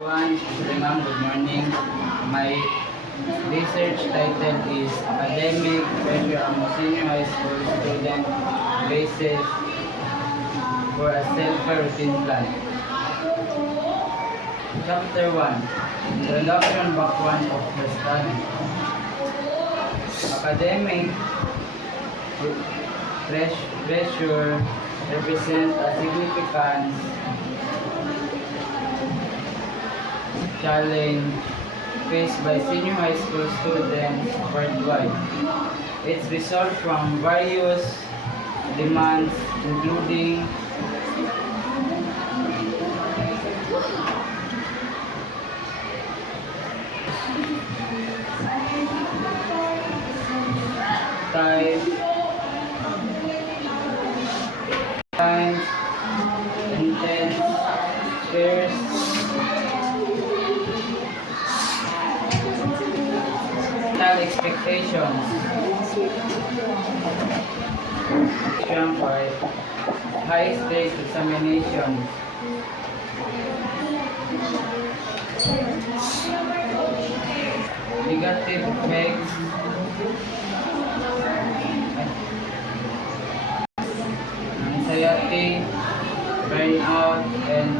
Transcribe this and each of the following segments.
Ma'am, good morning. My research title is Academic Pressure among Senior High School Student Basis for a Self-Care Routine Plan. Chapter 1, Introduction Back 1 of the Study. Academic pressure represents a significant challenge faced by senior high school students worldwide. It's result from various demands including type, times, intense, scarce, expectations, high stakes examinations, negative effects, anxiety, burnout, and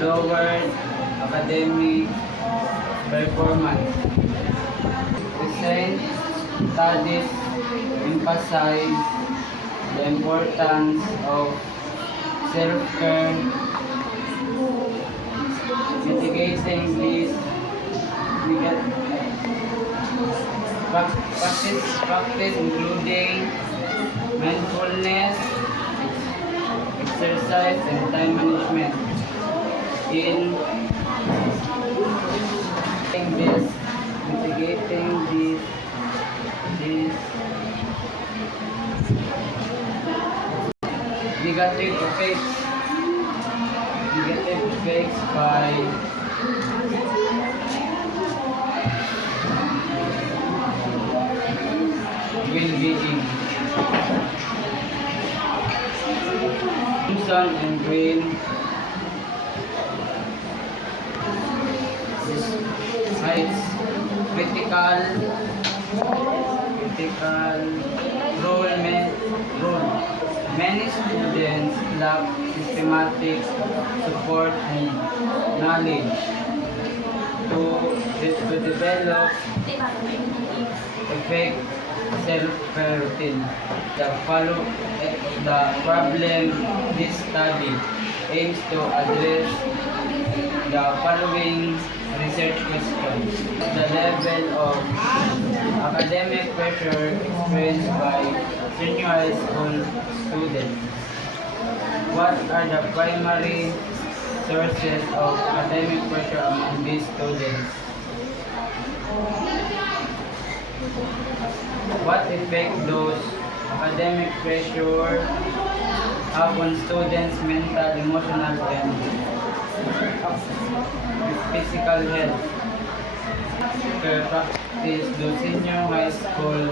lowered academic performance. Recent studies emphasize the importance of self-care, mitigating these practice including mindfulness, exercise, and time management. In mitigating these negative effects by well-being. Simpson and Green cites critical role. Many students lack systematic support and knowledge to develop effective self-care routine. The problem this study aims to address the following research questions. The level of academic pressure experienced by senior high school students. What are the primary sources of academic pressure among these students? What effect does academic pressure have on students' mental, emotional, and physical health? Practice do senior high school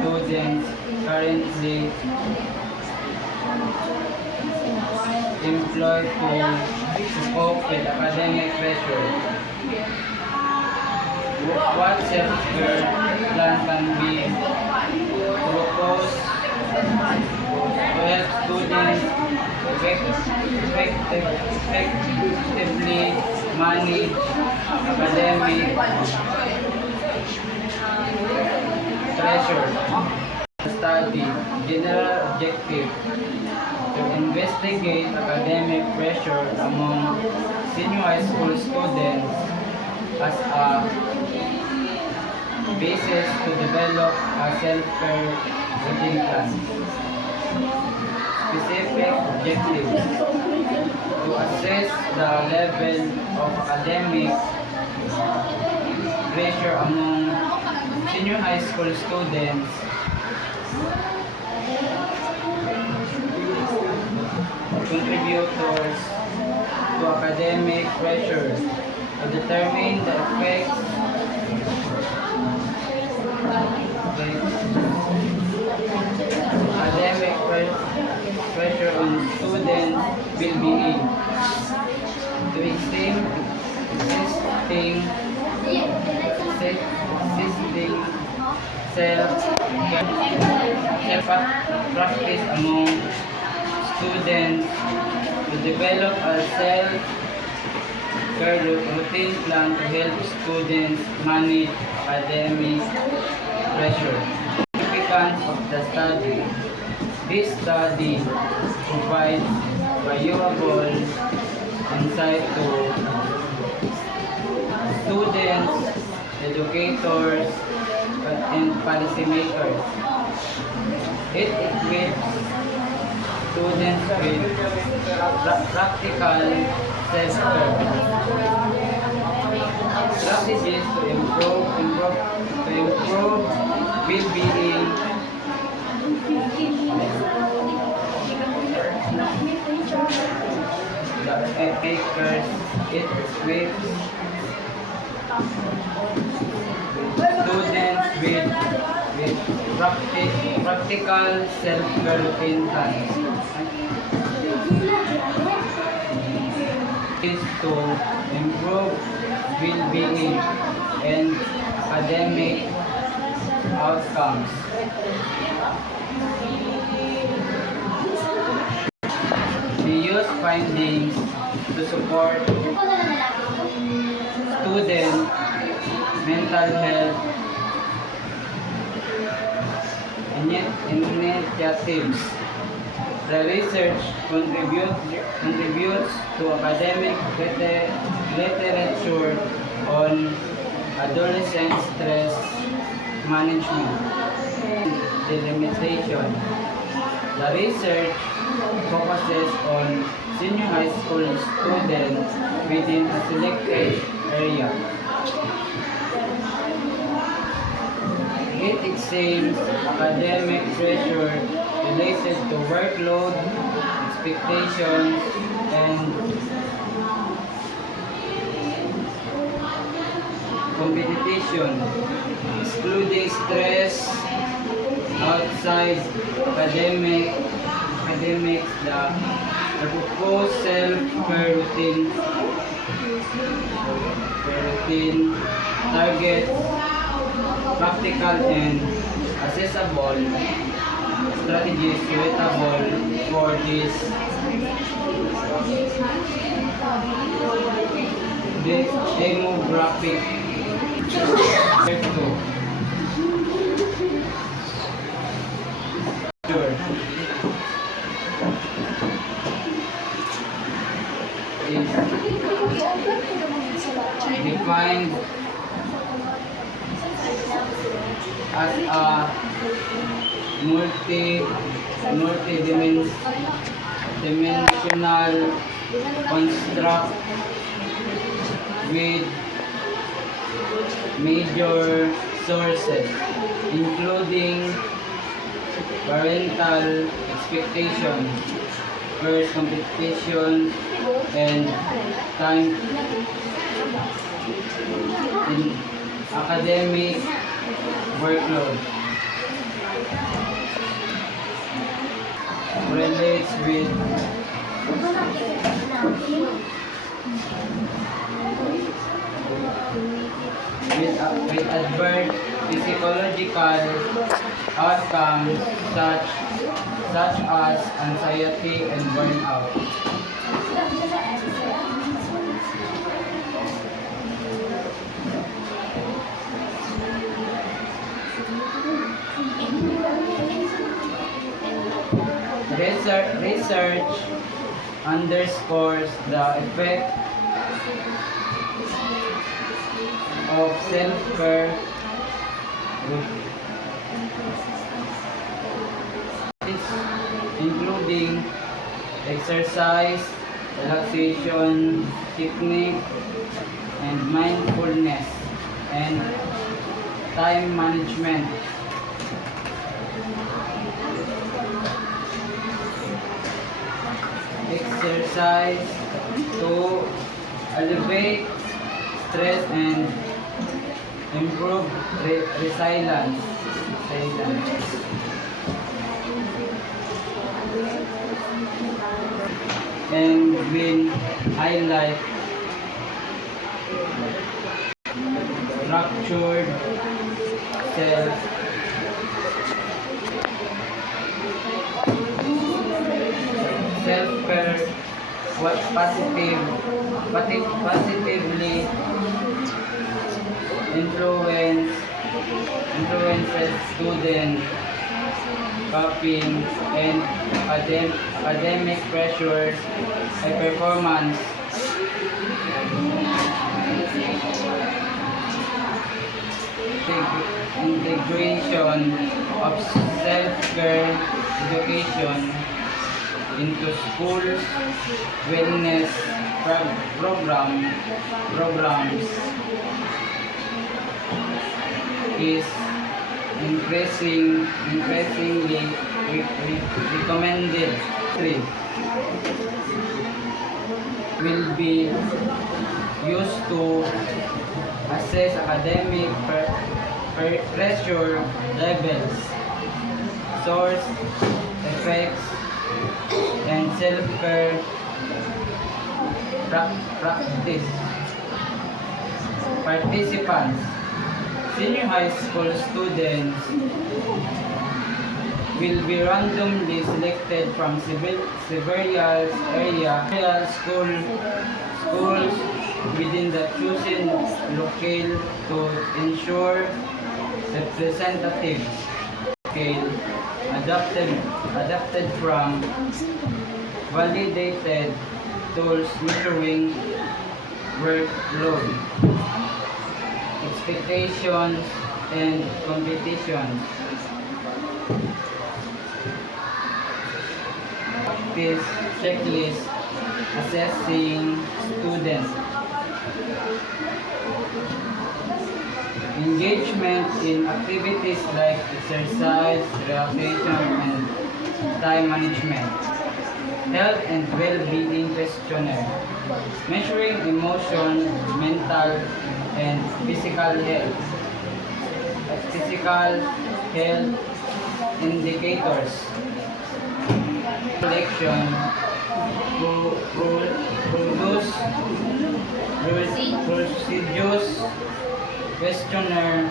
students currently employed to cope with academic pressure? What self-care plan can be proposed to help students effectively manage academic pressure? Study general objective to investigate academic pressure among senior high school students as a basis to develop a self-care routine plan. Specific objectives to assess the level of academic pressure among senior high school students. Contributors to academic pressure to determine the effects academic pressure on students' well-being. To existing self-practice among students to develop a self-care routine plan to help students manage academic pressure. Significance of the study. This study provides valuable insight to students, educators, and policymakers. It equips students with practical self-care strategies to improve well-being, the makers. It equips students with practical self-care routine plans. Is to improve well-being and academic outcomes. We use findings to support student mental health initiatives. The research contributes to academic literature on adolescent stress management and delimitation. The research focuses on senior high school students within a selected area. It examines academic pressure related to workload, expectations, and competition, excluding stress outside academics. The proposed self-care routine targets practical and accessible strategies suitable for this demographic. Sure. Is defined as a multi-dimensional construct with major sources, including parental expectations, peer competition, and time in academic workload. Relates with adverse physiological outcomes such as anxiety and burnout. Research underscores the effect of self-care including exercise, relaxation technique, and mindfulness and time management. Exercise to alleviate stress and improve resilience. And will highlight structured self self-care, what positively influences student coping and academic pressures, high performance, integration of self-care education into school wellness programs is increasingly recommended. Three will be used to assess academic pressure levels, source effects, and self-care practice. Participants, senior high school students will be randomly selected from several schools within the chosen locale to ensure representative scale adapted from validated tools measuring workload, expectations, and competitions. This checklist assessing students' engagement in activities like exercise, relaxation, and time management. Health and well-being questionnaire, measuring emotion, mental, and physical health. Physical health indicators. Collection procedures questionnaire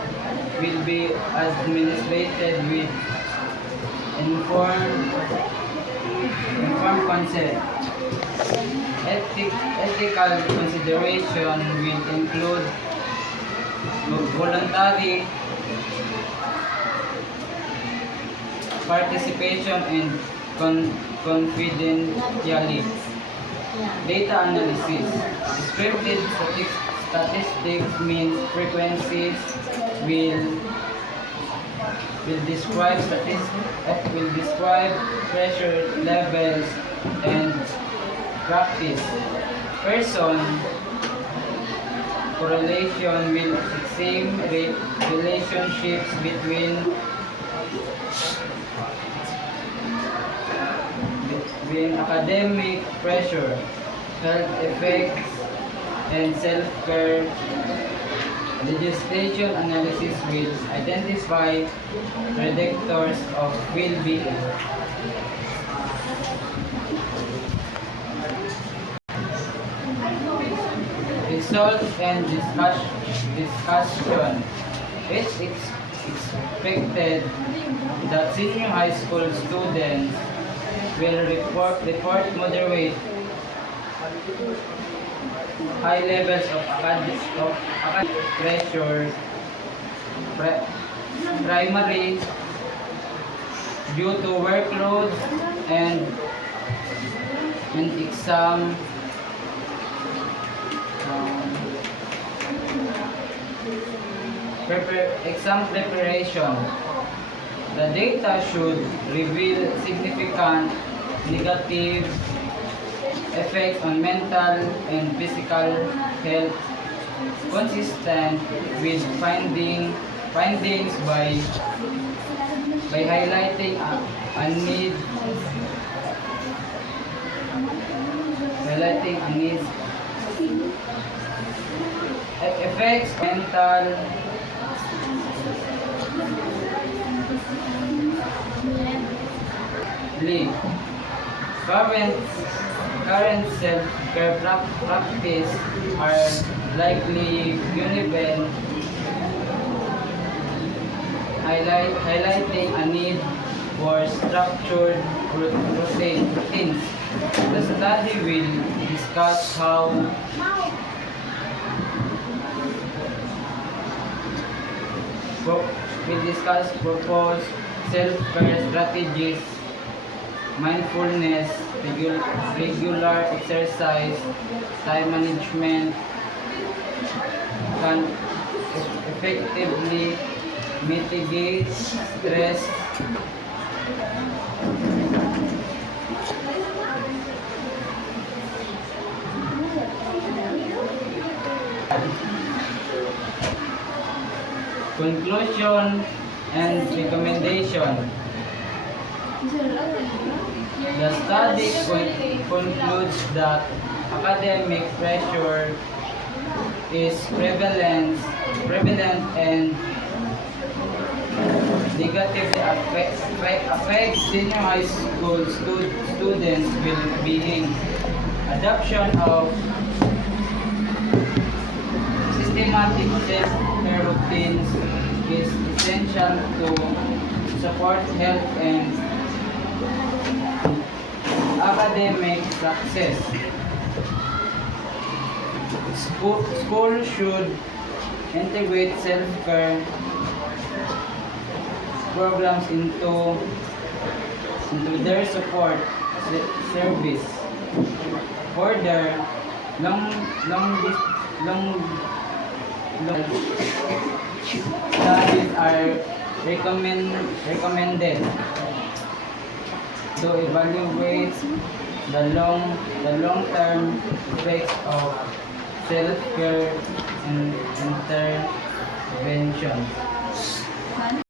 will be administered with informed consent. Ethical consideration will include voluntary participation and confidentiality. Data analysis. Descriptive statistics means frequencies will describe pressure levels and practice. Person correlation will examine relationships between academic pressure, health effects, and self-care. Legislation analysis will identify predictors of well-being. Result and discussion. It's expected that senior high school students will report moderate high levels of academic pressure primary due to workload and exam exam preparation. The data should reveal significant negative effects on mental and physical health consistent with findings by highlighting a need effects mental current self-care practice are likely uneven highlighting a need for structured routines. The study will discuss how pro- proposed self-care strategies, mindfulness, regular exercise, time management can effectively mitigate stress. Conclusion and recommendation. The study concludes that academic pressure is prevalent and negatively affects senior high school students' well-being. Adoption of systematic self-care routines is essential to support health and academic success. School should integrate self-care programs into their support service. Further, long studies are recommended to evaluate the long-term effects of self-care interventions.